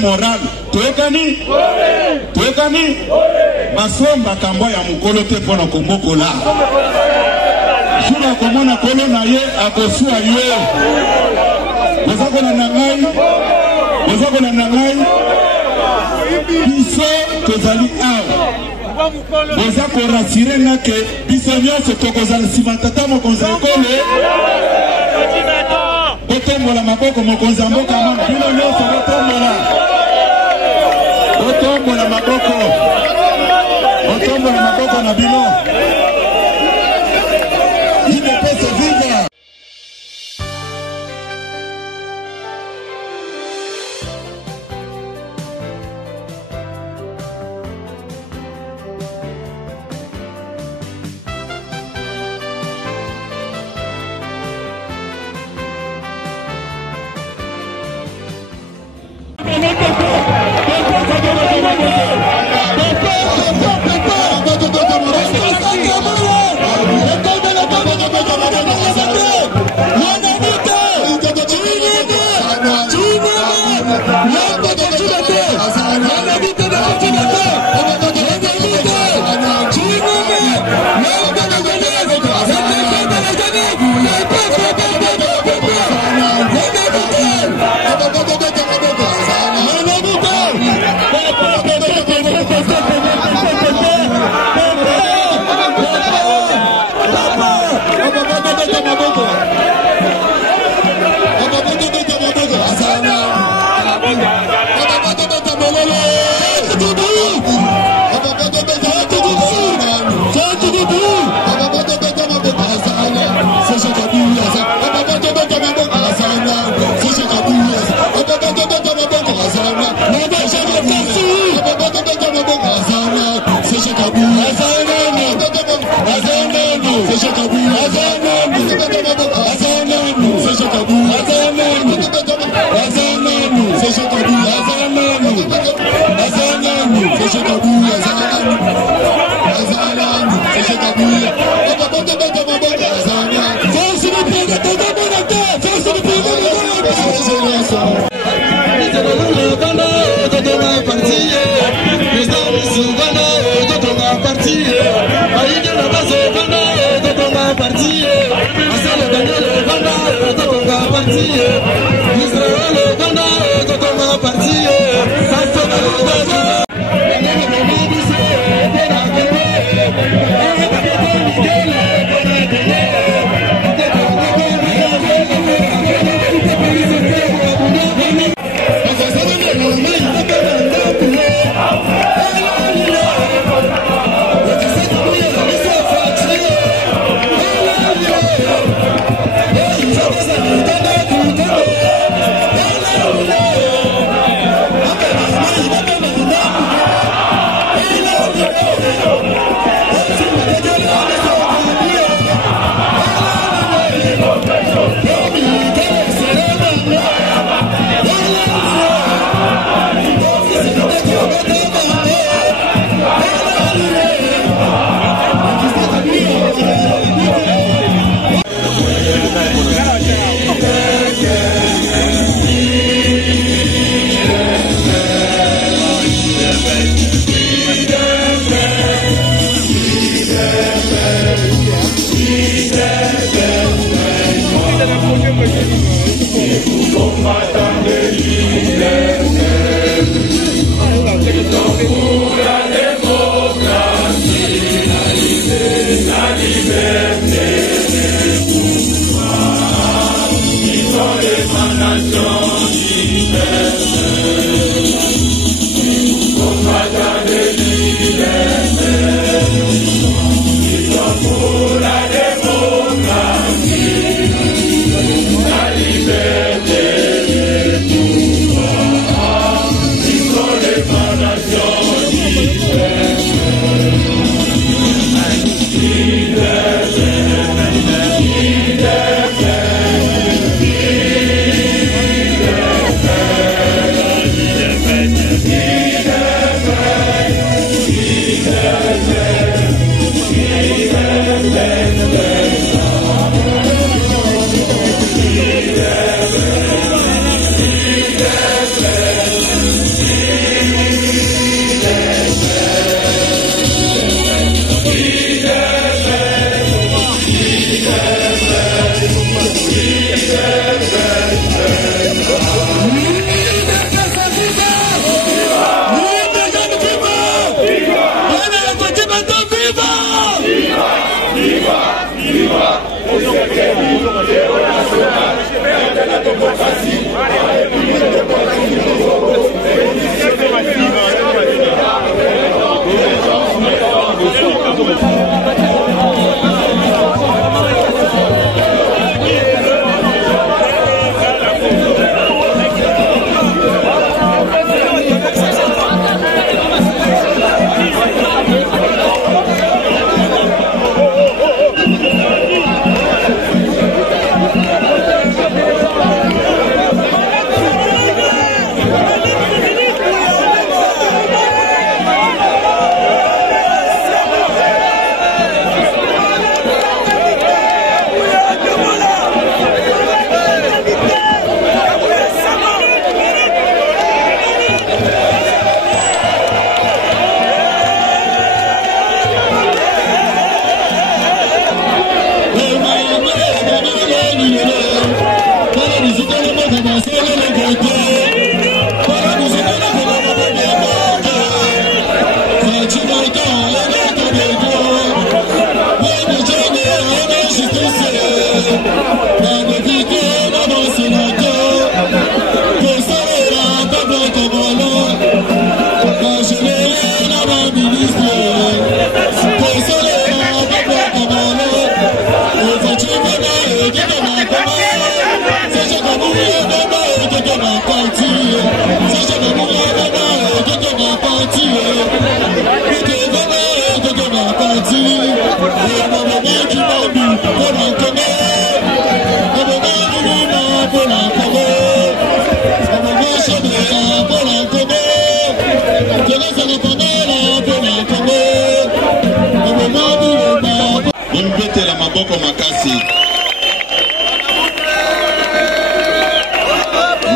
Morale, Toekani, Masomba Kambwa ya mukolo te pona kombokola. Suna komona kolo na ye akosua ye. Bozako na nangai. Biso tozali awa. Bozako rasire ngake biso nyonso tokozala simatata mokonza ekolo. Botombola maboko mokonza mboka mama bino nyonso botombola. Botombola maboko na bino. Idepese viva.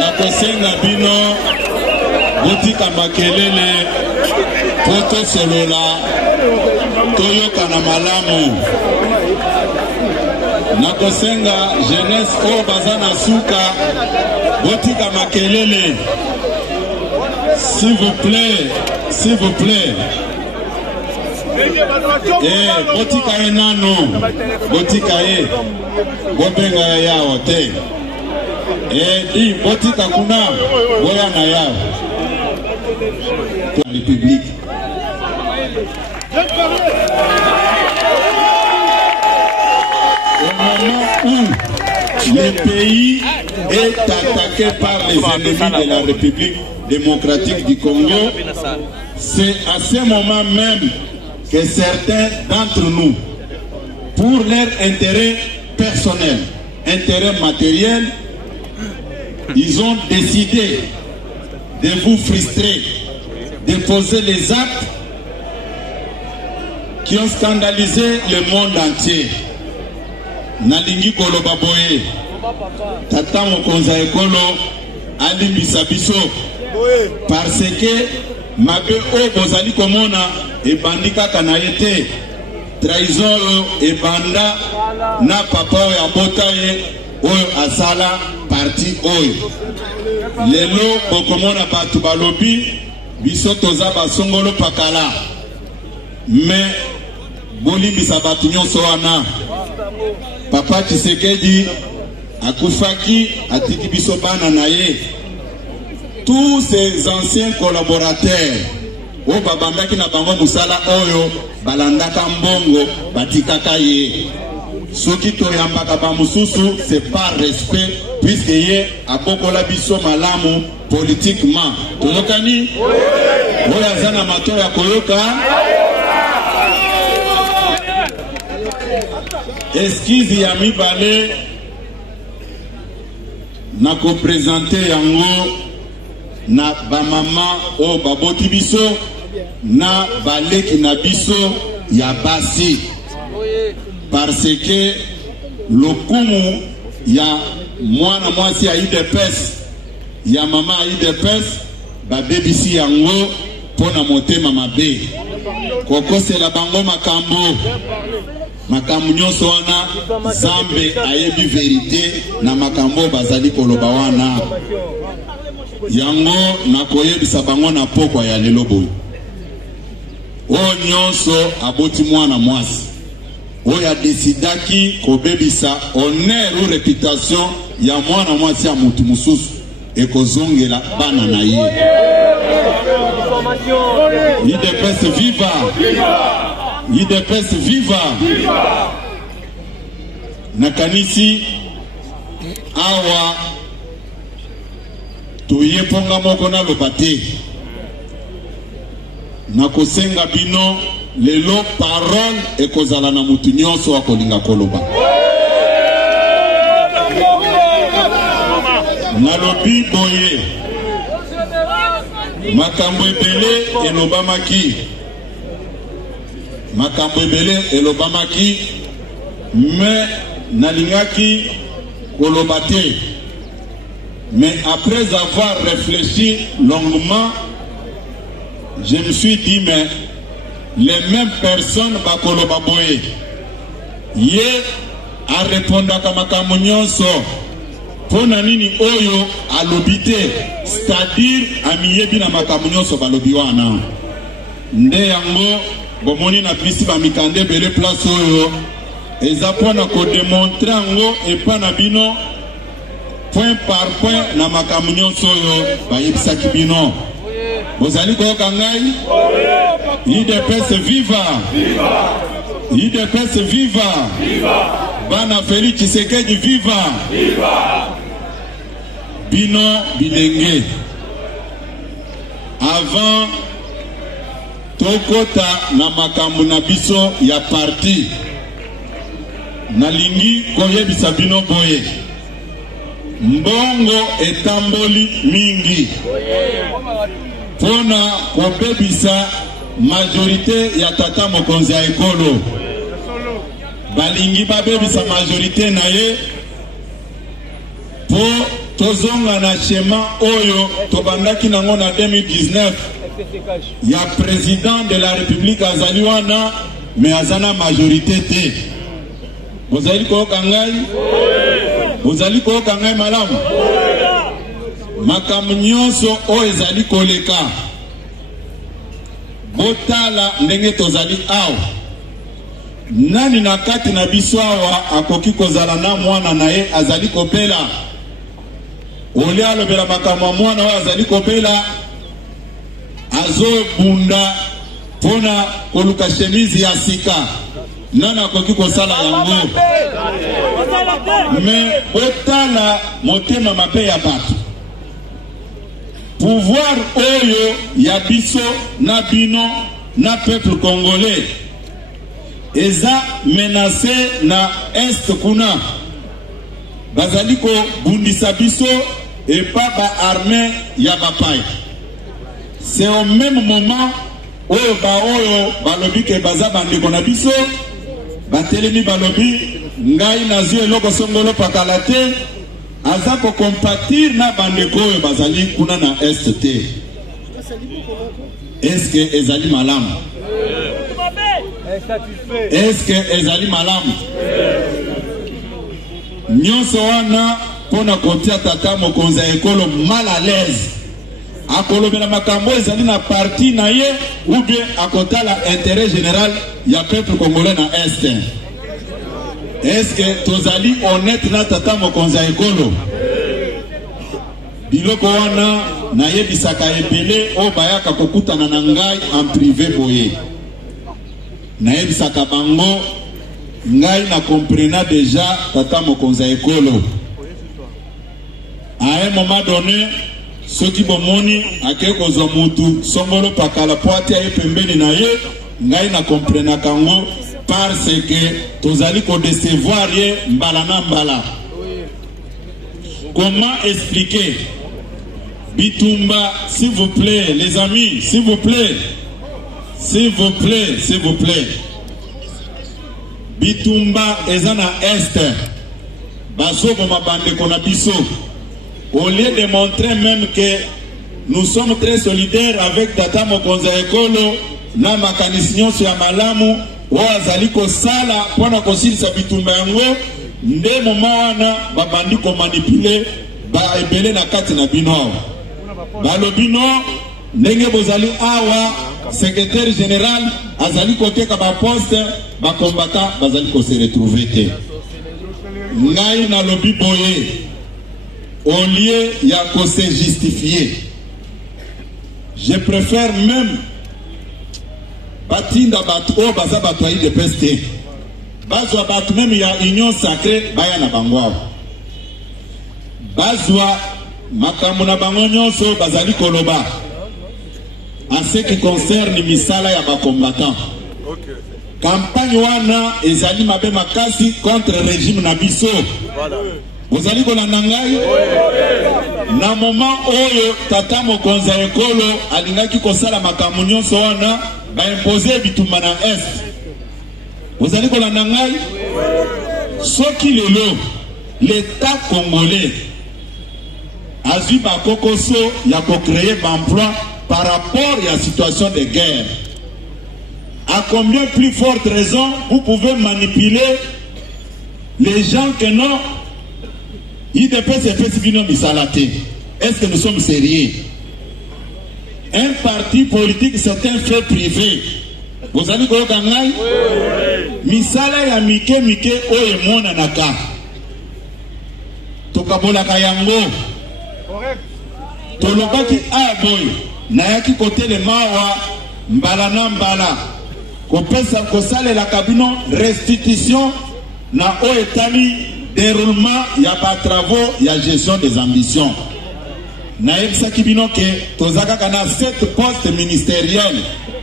Nakosenga bino botika makelele poto solola toyoka na malamu. Nakosenga jeunesse o bazana suka botika makelele. S'il vous plaît, s'il vous plaît. Botika enano, botika e, bobenga ya hotel. Di botika kuna, boya na ya. La République. Au moment où le pays est attaqué par les ennemis de la République démocratique du Congo, c'est à ce moment même que certains d'entre nous, pour leur intérêt personnel, intérêt matériel, ils ont décidé de vous frustrer, de poser les actes qui ont scandalisé le monde entier. Nalingi koloba boye, tata mokonza ekolo alimbisa biso, parce que mabe o bozali komona ebandika kana yete trahison ebanda na papa ya botaye oyo asala parti oyo lelo bokomona batu balobi biso toza basongolo pakala mais bolimbisa batu nyonso wana. Papa Tshisekedi akufaki atiki biso bana na ye. Tous ces anciens collaborateurs o babandaki na bango musala oyo balandaka mbongo batikaka ye. Soki toyambaka ba mususu c'est par respect puisque ye abokola biso malamu politiquement. Toyokani oyo azana mato ya koyoka. Eskizi ya mibale na ko présenter yango na ba mama o baboti biso na baleki na biso ya basi, parce que lokumu ya mwana mwasi ya IDPS ya mama IDPS babebisi yango pona motema mabe kokosela bango makambo nyonso wana Zambe ayebi verite na makambo bazali koloba wana yango nakoyebisa bango na pokwa ya lelo boyo o nyonso aboti mwana mwasi oya décidaki kobebisa honneur ou réputation ya mwana mwasi ya mutu mususu ekozongela bana na ye. UDPS viva! UDPS viva! Nakanisi awa toye ponga moko na lobate na kosenga bino lelo parole ekozala na mutu nyonso akolinga koloba. Nalobi boye makambo ebele elobamaki, makambo ebele elobamaki, mais nalingaki koloba te. Mais après avoir réfléchi longuement, je me suis dit, mais les mêmes personnes bakoloba boye ye a répondaka makambo nyonso pona nini oyo alobite, c'est-à-dire amiyebi na makambo nyonso balobi wana. Nde yango bomoni na pisi ba mikande bele place oyo eza pona ko démontrer yango epa na bino point par point na makambo nyonso oyo bayebisaki bino. Bozali koyoka ngai? UDPS viva! UDPS viva! Bana Félix Tshisekedi viva! Bino bilenge. Avant tokota na makambo na biso ya parti, nalingi koyebisa bino boye mbongo etamboli mingi pona kobebisa majorité ya tata mokonzi ya ekolo. Balingi babebisa majorité na ye po tozonga na schéma oyo tobandaki nango na 2019 ya président de la République azali wana mais azana majorité te. Bozali koyoka ngai? Bozali koyoka ngai malamu? Makambo nyonso oyo ezali koleka botala ndenge tozali awa. Nani na kati na biso awa akoki kozala na mwana na ye azali kopela? Olia alobela makambo mwana oyo azali kopela azobunda pona koluka chemise ya sika. Nani akoki kosala yango? Mais botala motema mabe ya bato. Pouvoir oyo ya biso na bino na peuple congolais eza menacé na est kuna. Bazali ko bundisa biso et pas ba armée ya bapai. C'est au même moment oyo balobi ke baza bandeko na biso batelemi balobi ngai nazi eloko songolo pakala te aza ko compatir na bandeko oyo bazali kuna na est te. Est-ce que ezali malamu? Est-ce que ezali malamu? Nyonso wana pona kotia tata mokonzi ya ekolo mal à l'aise. Akolobela makambo ezali na parti na ye ou bien akotala intérêt général ya peuple congolais na est. Est-ce que tozali honnête na tata mokonzi ya ekolo? Biloko wana na yebisaka ebele o bayaka kokutana na ngai en privé boye. Na yebisaka bango ngai na comprena déjà tata mokonzi ya ekolo. À un moment donné, ceux qui bomoni akeko zo mutu songolo pakala poate aye pembeni na ye ngai na comprena kango parce que tozali ko décevoir ye mbala na mbala. Comment expliquer? Bitumba, s'il vous plaît, les amis, s'il vous plaît. S'il vous plaît, s'il vous plaît. Bitumba ezana est. Baso boma bande kona biso. Au lieu de montrer même que nous sommes très solidaires avec Tata Mokonzi ya ekolo na makanisi nyonso ya malamu oyo azali kosala mpona kosilisa bitumba yango, nde moma wana babandi komanipule baebele na kati na bino awa. Balobino ndenge bozali awa secrétaire général azali côté ka ba poste ba combattant bazali ko se retrouver té ngai na lobi boye au lieu ya ko se justifier. Je préfère même batinda batu baza batu ayi de peste bazwa batu même ya union sacrée baya na bangwa bazwa makambo na bango nyonso bazali koloba en ce qui concerne misala ya ba combattant. Campagne wana ezali mabe makasi contre régime na biso. Vous allez kolanda ngai na moment oyo tata mokonzi ya ekolo alingaki kosala makambo nyonso wana ba imposer bitumba na est. Vous allez kolanda ngai soki lelo l'état congolais azui ba kokoso ya ko créer l'emploi par rapport à la situation de guerre. À combien plus forte raison vous pouvez manipuler les gens que non est-ce que nous sommes sérieux? Un parti politique, c'est un fait privé. Vous allez dire que misala ya mike oye mona naka tokabola kayango tolobaki aboy nayaki côté le mawa mbala na mbala kopesa kosale la cabine restitution na o etali déroulement ya ba travaux ya gestion des ambitions na yebisa kibino ke tozaka kana 7 postes ministériels.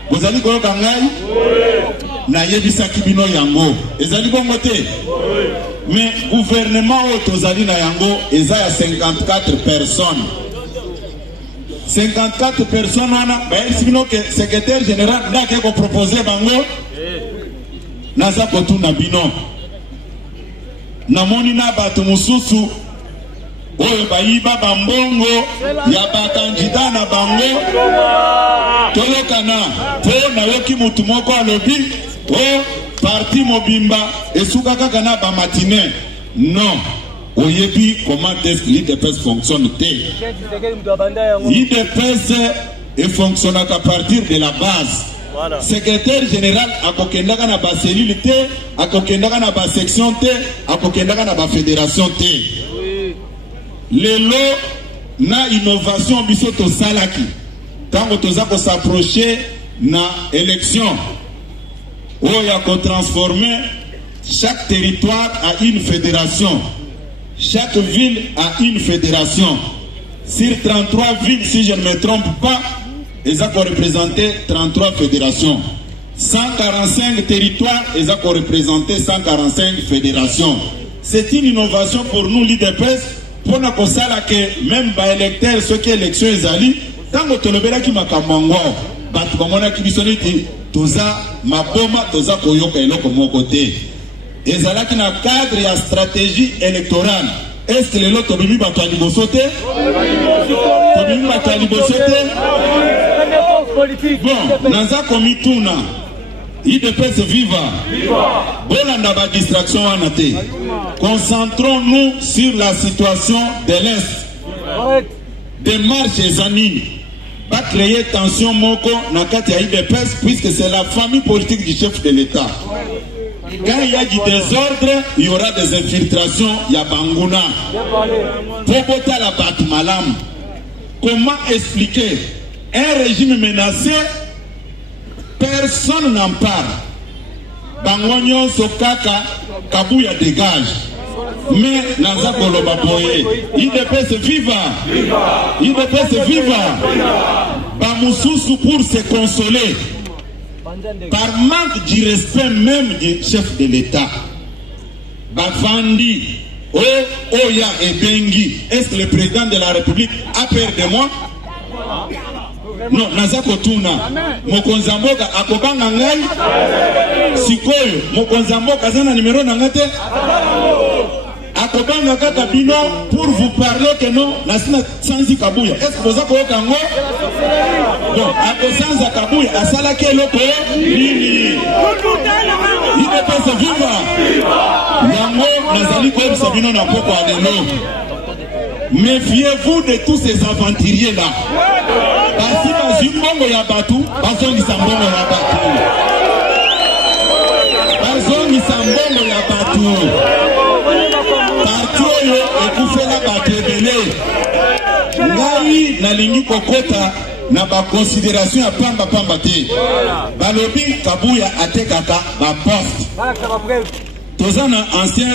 Vous allez dire que na yebisa kibino yango ezali bongo te mais gouvernement o tozali na yango eza ya 54 personnes. 54 personnes wana ba yebisa que secrétaire général ndake ko proposer bango naza kotuna bino namoni na bato mususu oyo bayiba bambongo ya bakandida na bango tolokana po nayoki mutu moko alobi o parti mobimba esuka kaka na ba matinée. Non, oyebi comment est-ce que l'IDPS fonctionne te. l'IDPS et fonctionne à partir de la base. Voilà. Secrétaire général akokendaka na ba cellule te, akokendaka na ba section te, akokendaka na ba fédération te. Oui. Lelo na innovation biso to salaki. Tango toza ko s'approcher na élection. Oya ko transformer chaque territoire à une fédération. Chaque ville a une fédération. Sur 33 villes, si je ne me trompe pas, ils ont représenté 33 fédérations. 145 territoires, ils ont représenté 145 fédérations. C'est une innovation pour nous, l'IDPS, pour nous que même les électeurs, ceux qui élection ils allient, tant que tu le qui m'a kamangwa, batu kamona qui bisoniti, toza maboma, toza koyoka eloko mon côté. Ils allaient qui na cadre et stratégie électorale. Est-ce que les lots tobimi batu alibosote? Tobimi batu alibosote? Bon, naza komituna IDPS viva bolanda ba distraction anate. Concentrons-nous sur la situation de l'Est. Démarche Zanini va créer tension moko na kati ya IDPS puisque c'est la famille politique du chef de l'État. Quand il y a du désordre, il y aura des infiltrations, il y a Banguna. Pobota la Batmalam. Comment expliquer un régime menacé? Personne n'en parle. Bangonyo Sokaka, Kabuya dégage. Mais Naza Koloba Boye, IDPS viva. IDPS viva. Bamususu pour se consoler. Par manque du respect même du chef de l'État. Bafandi, Oya et Bengi, est-ce que le président de la République a peur de moi? Non, Nazako Tuna, Mokonzamboka, Akobanga Ngai, Sikoyo, Mokonzamboka, Zana numéro Nangate, Akobanga Kakabino, pour vous parler que non, Nasina Sanzi Kabuya. Est-ce que vous avez Kango? Donc, Akosanza Kabuya, Asala Keloko, Nini. Il n'est pas ce vivant. Yango, Nazali Koum Sabino n'a pas quoi de l'eau. méfiez-vous de tous ces aventuriers là. Parce que Zimbongo ya Batu, Bazongi Sambongo ya Batu. Bazongi Sambongo ya Batu. Parti oyo ekufela bato ebele. Ngai nalingi kokota na ba considération ya pamba pamba te. Balobi Kabuya atekaka ba poste. Tozana ancien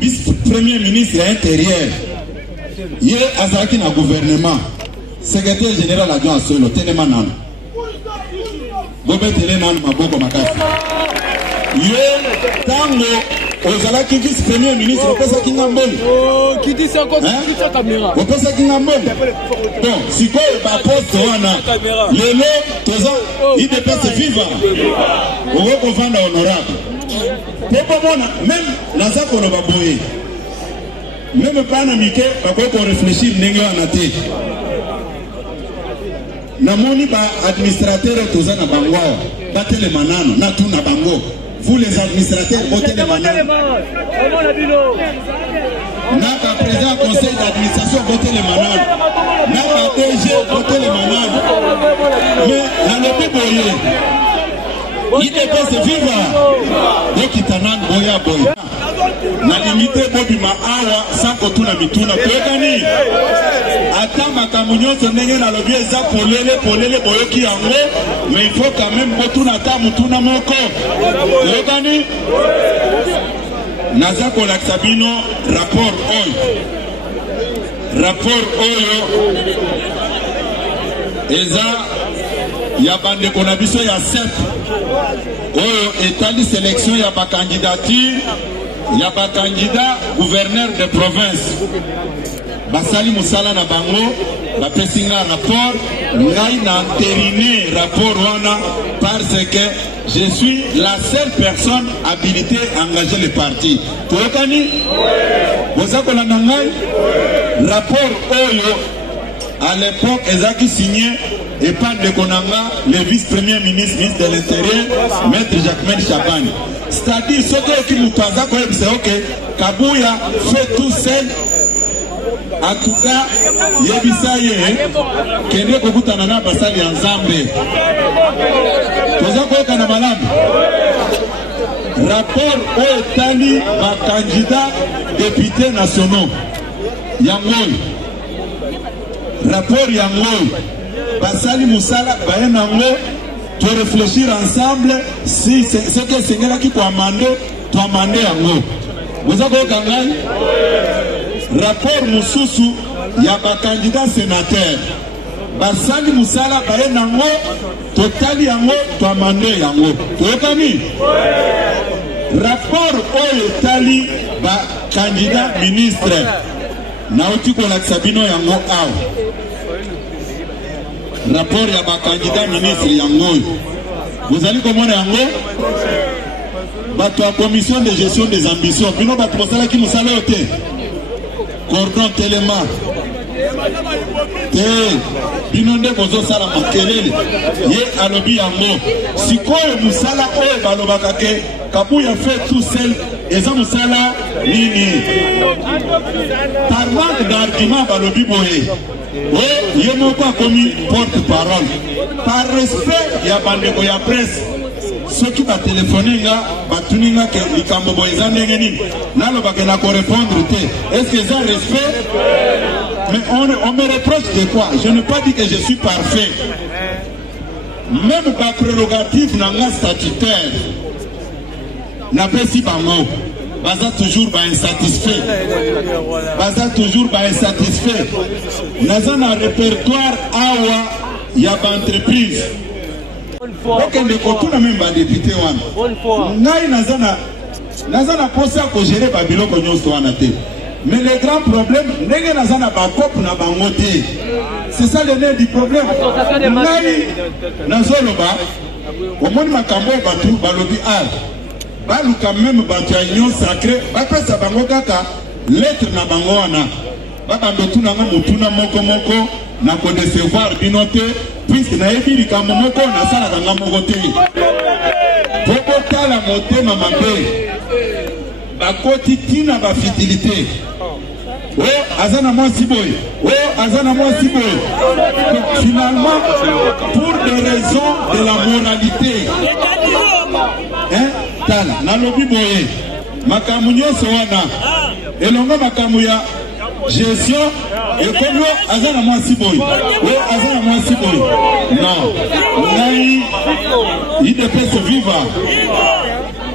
vice-premier ministre à l'intérieur. Il est Azaki na gouvernement. Secrétaire général adjoint à Solo, Télémanan. Bobé Télénan, Maboko Makasi. Il est Tango, Ozalaki vice-premier ministre, on peut ça qui n'a pas. Qui dit ça encore sur caméra? On peut ça qui n'a pas. Bon, si quoi est pas poste, le lot, il dépasse vivant. On va qu'on vende honorable. Même dans ça qu'on va boyer. Même pas na mike, on réfléchir n'engue en athée. Na moni ba administrateur toza na bango, batez les manano, na tout na bango. Vous les administrateurs, votez les manano. Na ba président conseil d'administration, votez les manano. Na ba DG, votez les manano. Mais na le boyer. Il dépasse vivre. Donc il t'en a boya boya. Na limité bobi ma awa sans kotuna mituna. Pekani. Attends ma camunyon ndenge na lobby eza polele boyoki yango. Mais il faut quand même kotuna ta mutuna moko. Pekani. Naza kolakisa bino rapport oyo. Rapport oyo. Eza ya bande konabiso ya CEP. Oyo etali sélection ya ba candidature ya ba candidat gouverneur de province. Basali musala na bango ba pesinga rapport ngai na entériné rapport wana parce que je suis la seule personne habilitée à engager le parti. Toyokani? Bozako la ngai rapport oyo à l'époque ezaki signé et pas de Konanga, le vice-premier ministre de l'Intérieur, Maître Jacquemin Chabani. C'est-à-dire, ce qui nous passe, c'est ok, Kabuya fait tout seul. En tout cas, Yebisaye, Kende Kokutanana Basali Ensemble. Toza Kana Malam. Rapport au Tali, ma candidat député nationaux. Yangoy. Rapport Yangoy. Basali Moussala, Bayenango, tu réfléchir ensemble si c'est que c'est là qui t'a mandé, tu as mandé en haut. Vous avez entendu? Rapport Moussoussou, il y a un candidat sénateur. Basali Moussala, Bayenango, totali en haut, tu as mandé en haut. Tu as entendu? Rapport au Tali, candidat ministre. Naoti Kolakisabino Yango Aou. Rapport ya ba candidat ministre yango. Vous allez comment yango? Bato la commission de gestion des ambitions. Bino bato mosala ki mosala yote. Cordon Téléma. Bino nde bozo sala makelele. Ye alobi yango. Sikoyo mosala oyo balobaka ke Kabuya fait tout seul. Eza mosala nini? Par manque d'argument balobi boye. Oui, il y a beaucoup commis porte-parole. Par respect, il y a bandeko ya presse. Ceux qui va téléphoner, il y a batuninga que les Kambobo ils en nengeni. Nalo bakela ko répondre te. Est-ce que ça respect? Mais on me reproche de quoi? Je n'ai pas dit que je suis parfait. Même pas prérogative n'a statutaire. N'a pas si bango. Baza toujours insatisfait. Baza toujours insatisfait. Naza na répertoire awa ya ba entreprise. Ok, ne kotuna même ba député wana. Ngai naza na posa ko gérer ba biloko nyonso wana te. Mais le grand problème, ndenge naza na ba cop na bango te. C'est ça le nez du problème. Ngai nazoloba omoni makambo batu balobi balu quand même bantu sacré bapesa bango kaka lettre na bango wana babando tuna nga mutuna moko na ko décevoir binote puisque na yebi likambo moko na sala kanga moko te poko tala motema mabe bakoti tina ba fidelité Oh, Azana moi Siboy. Oh, Azana moi Siboy. Finalement, pour des raisons de la moralité. Hein? Tala, nalobi boye. Makamunyo sowana. Elonga makamuya. Gestion. Et comme yo, Azana moi Siboy. Oh, Azana moi Siboy. Non. Ngai, il ne peut se vivre.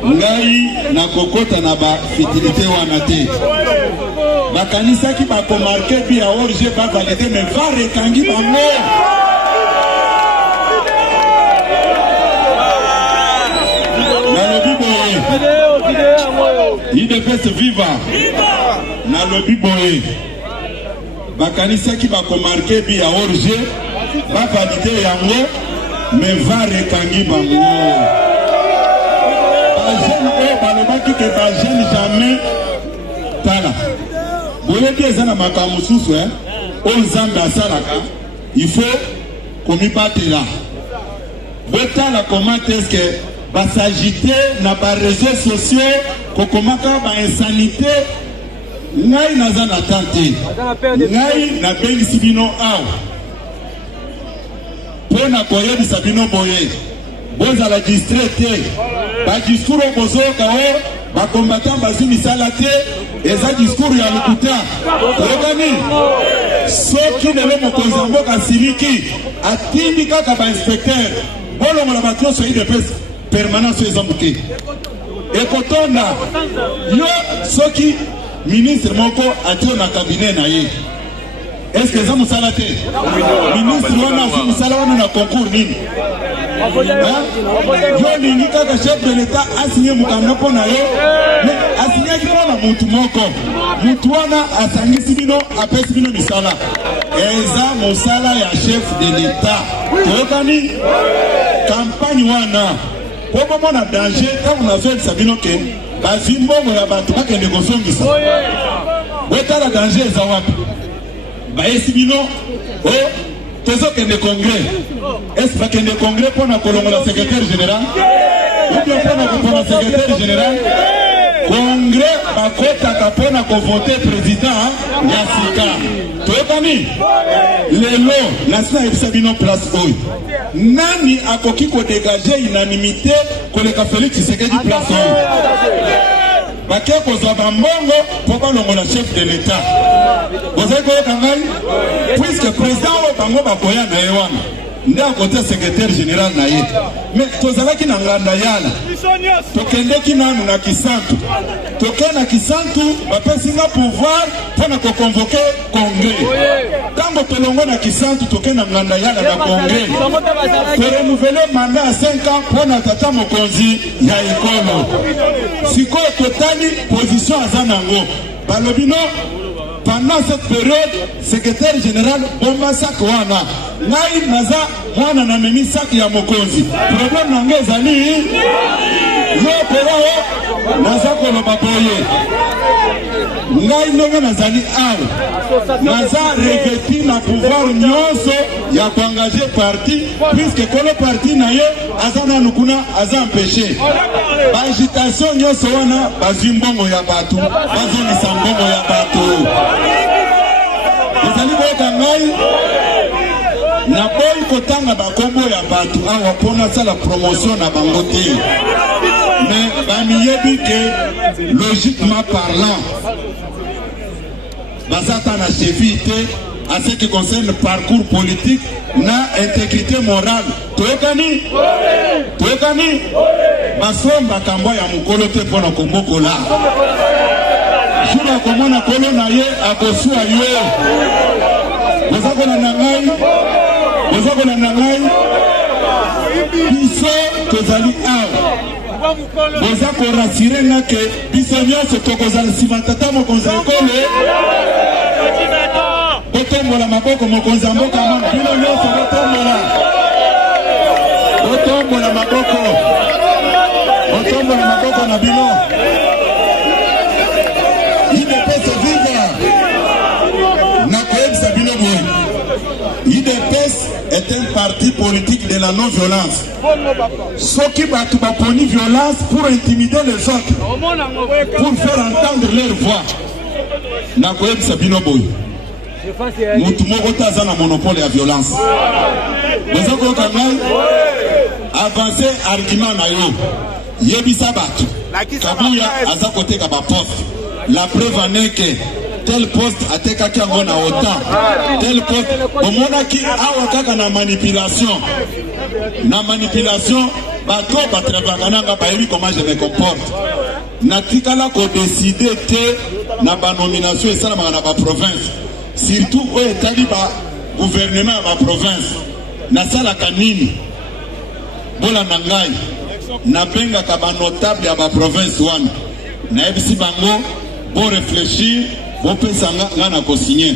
Ngai na kokota na ba fitilité wana te bakanisa ki ba ko marquer bi a orge ba validé mais va rekangi bango na lobi boye il devait se vivre na lobi boye bakanisa ki ba ko marquer bi a orge ba validé yango mais va rekangi bango. Balobaki que ba jeune jamais tala boye bien na makamu susu o nzambe asalaka il faut komi batela botala comment est-ce que ba s'agiter na ba réseaux sociaux kokomaka ba insanité ngai naza na tante ngai na bengisi bino awa pona koyebisa bino boye bozala distrait te ba discours bozoka o ba combattant bazi misala te eza discours ya lokuta yokani soki lelo mokonzi ya mboka siliki atindi kaka ba inspecteur bolongola bato nyonso idps permanence eza moke ekotonda yo soki ministre moko atio na cabinet na ye est-ce que eza mosala te ministre wana azi mosala wana na concours nini yo nini kaka chef de l'état asigné mokanda mpo na yo mais asignaki mpona mutu moko mutu wana asangisi bino apesi bino misala eza mosala ya chef de l'état toyokani campagne wana po bomona danger ntango nazoyebisa bino ke bazwi mbongo ya bato bakende kosongisa botala danger eza wapi bayesi bino o tozokende congrès est-ce bakende congrès mpona kolongola secrétaire général ou bien mpona kopona secrétaire général congrès bakotaka mpona kovote président ya sika toyokani lelo nasi nayebisa bino place oyo nani akoki kodégage unanimité koleka Félix Tshisekedi place oyo bake kozwa bambongo mpo balongola chef de l'état bozali koyoka ngai puisque président oyo bango bakoya na ye wana nde akotia secrétaire général na ye mais tozalaki na nganda yala tokendeki nanu na Kisantu toke na Kisantu bapesi nga pouvoir mpona koconvoke congrès ntango tolongo na Kisantu toke na nganda yala na congrès torenouvele mandat ya 5 ans mpona tata mokonzi ya ekolo sikoyo totali position aza nango balobi no pendant cette période secrétaire général bomba sak wana ngai naza mwana na memi sak ya mokonzi problème nange ezali yo pera naza koloba boye ngai ndenge nazali awa naza revêti na pouvoir nyonso ya koengage parti puisque kolo parti na ye aza nanu kuna aza empêché baagitation nyonso wana bazwi mbongo ya bato bazongisa mbongo ya bato ezali koyoka ngai naboyi kotanga bakombo ya bato awa mpona sala promotion na bango te mais bamiyebi ke logiquement parlant bazata na cheville te à ce qui concerne parcours politique na intégrité morale toyokani basombaka mbwa ya mokolo te mpona kombokola juna komona kolo na ye akosua yo bozakolanda ngai biso tozali awa boza korasire nga ke biso nyonso tokozala nsima tata mokonzi ya ekolo botombola maboko mokonzi ya mboka mona bino nyonso botombola maboko na bino idepese viva na koyebisa bino boye idepese est un parti politique de la non-violence. Soki batu baponi violence pour intimider les autres, pour faire entendre leur voix. na koyebisa bino boy mutu moko te aza na monopole ya violence boza koyoka ngai avance argument na yo yebisa bato Kabuya aza koteka baposte la preuve en est que tel poste atekaki yango na OTAN tel poste omonaki awa kaka na manipulation bato batravaka nanga bayebi comment je me comporte natikala kodeside te na banomination esalamaka na baprovince surtout oyo etali bagouvernement ya baprovince nasalaka nini bolanda ngai nabengaka banotable ya baprovince wana nayebisi bango bon réfléchir bopesa nga na kosigner